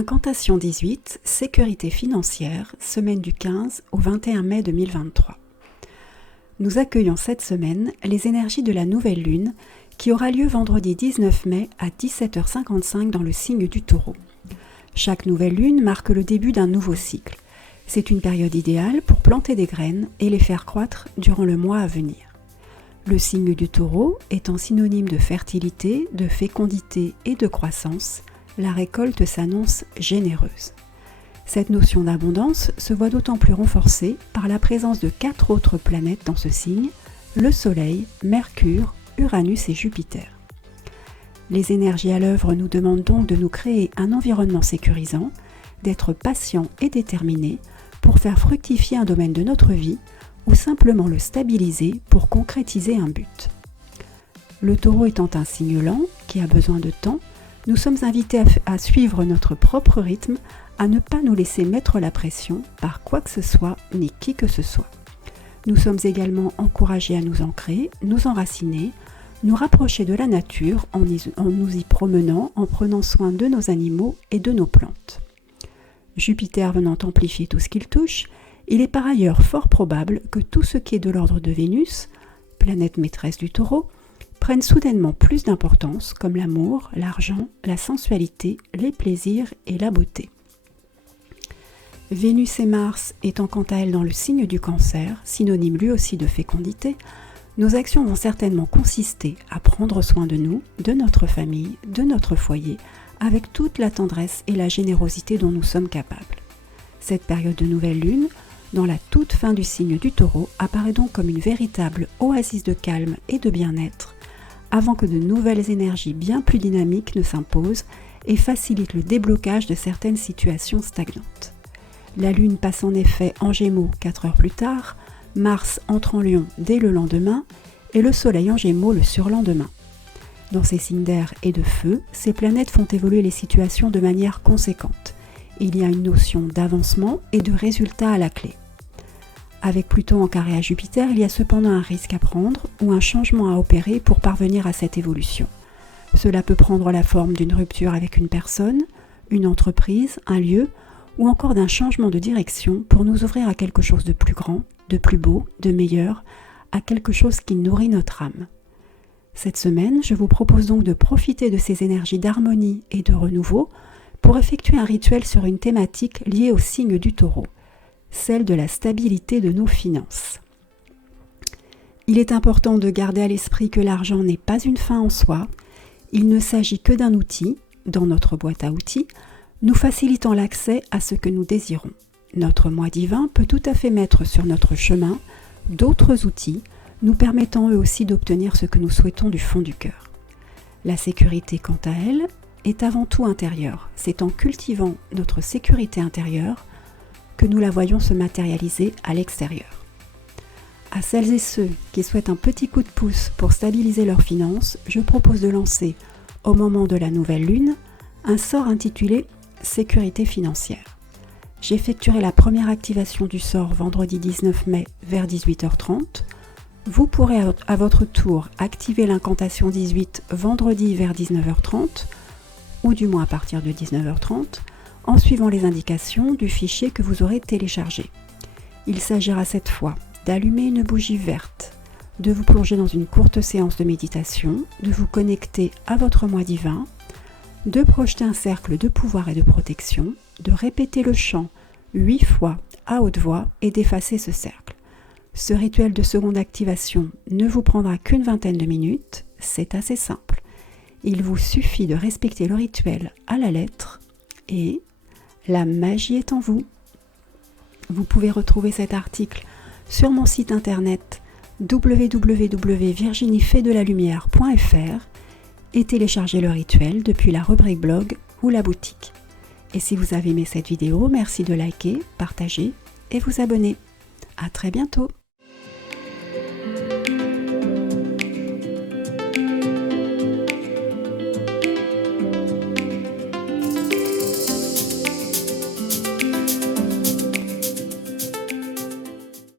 Incantation 18, sécurité financière, semaine du 15 au 21 mai 2023. Nous accueillons cette semaine les énergies de la nouvelle lune qui aura lieu vendredi 19 mai à 17h55 dans le signe du Taureau. Chaque nouvelle lune marque le début d'un nouveau cycle. C'est une période idéale pour planter des graines et les faire croître durant le mois à venir. Le signe du Taureau étant synonyme de fertilité, de fécondité et de croissance, la récolte s'annonce généreuse. Cette notion d'abondance se voit d'autant plus renforcée par la présence de 4 autres planètes dans ce signe, le Soleil, Mercure, Uranus et Jupiter. Les énergies à l'œuvre nous demandent donc de nous créer un environnement sécurisant, d'être patients et déterminés pour faire fructifier un domaine de notre vie ou simplement le stabiliser pour concrétiser un but. Le Taureau étant un signe lent qui a besoin de temps, nous sommes invités à suivre notre propre rythme, à ne pas nous laisser mettre la pression par quoi que ce soit ni qui que ce soit. Nous sommes également encouragés à nous ancrer, nous enraciner, nous rapprocher de la nature en nous y promenant, en prenant soin de nos animaux et de nos plantes. Jupiter venant amplifier tout ce qu'il touche, il est par ailleurs fort probable que tout ce qui est de l'ordre de Vénus, planète maîtresse du Taureau, prennent soudainement plus d'importance comme l'amour, l'argent, la sensualité, les plaisirs et la beauté. Vénus et Mars étant quant à elles dans le signe du Cancer, synonyme lui aussi de fécondité, nos actions vont certainement consister à prendre soin de nous, de notre famille, de notre foyer, avec toute la tendresse et la générosité dont nous sommes capables. Cette période de nouvelle lune, dans la toute fin du signe du Taureau, apparaît donc comme une véritable oasis de calme et de bien-être, avant que de nouvelles énergies bien plus dynamiques ne s'imposent et facilitent le déblocage de certaines situations stagnantes. La Lune passe en effet en Gémeaux 4 heures plus tard, Mars entre en Lion dès le lendemain et le Soleil en Gémeaux le surlendemain. Dans ces signes d'air et de feu, ces planètes font évoluer les situations de manière conséquente. Il y a une notion d'avancement et de résultat à la clé. Avec Pluton en carré à Jupiter, il y a cependant un risque à prendre ou un changement à opérer pour parvenir à cette évolution. Cela peut prendre la forme d'une rupture avec une personne, une entreprise, un lieu, ou encore d'un changement de direction pour nous ouvrir à quelque chose de plus grand, de plus beau, de meilleur, à quelque chose qui nourrit notre âme. Cette semaine, je vous propose donc de profiter de ces énergies d'harmonie et de renouveau pour effectuer un rituel sur une thématique liée au signe du Taureau, celle de la stabilité de nos finances. Il est important de garder à l'esprit que l'argent n'est pas une fin en soi, il ne s'agit que d'un outil, dans notre boîte à outils, nous facilitant l'accès à ce que nous désirons. Notre moi divin peut tout à fait mettre sur notre chemin d'autres outils, nous permettant eux aussi d'obtenir ce que nous souhaitons du fond du cœur. La sécurité, quant à elle, est avant tout intérieure. C'est en cultivant notre sécurité intérieure que nous la voyons se matérialiser à l'extérieur. À celles et ceux qui souhaitent un petit coup de pouce pour stabiliser leurs finances, je propose de lancer, au moment de la nouvelle lune, un sort intitulé « Sécurité financière ». J'effectuerai la première activation du sort vendredi 19 mai vers 18h30. Vous pourrez à votre tour activer l'incantation 18 vendredi vers 19h30, ou du moins à partir de 19h30, en suivant les indications du fichier que vous aurez téléchargé. Il s'agira cette fois d'allumer une bougie verte, de vous plonger dans une courte séance de méditation, de vous connecter à votre moi divin, de projeter un cercle de pouvoir et de protection, de répéter le chant 8 fois à haute voix et d'effacer ce cercle. Ce rituel de seconde activation ne vous prendra qu'une vingtaine de minutes, c'est assez simple. Il vous suffit de respecter le rituel à la lettre et la magie est en vous. Vous pouvez retrouver cet article sur mon site internet www.virginiefait-de-la-lumière.fr et télécharger le rituel depuis la rubrique blog ou la boutique. Et si vous avez aimé cette vidéo, merci de liker, partager et vous abonner. À très bientôt.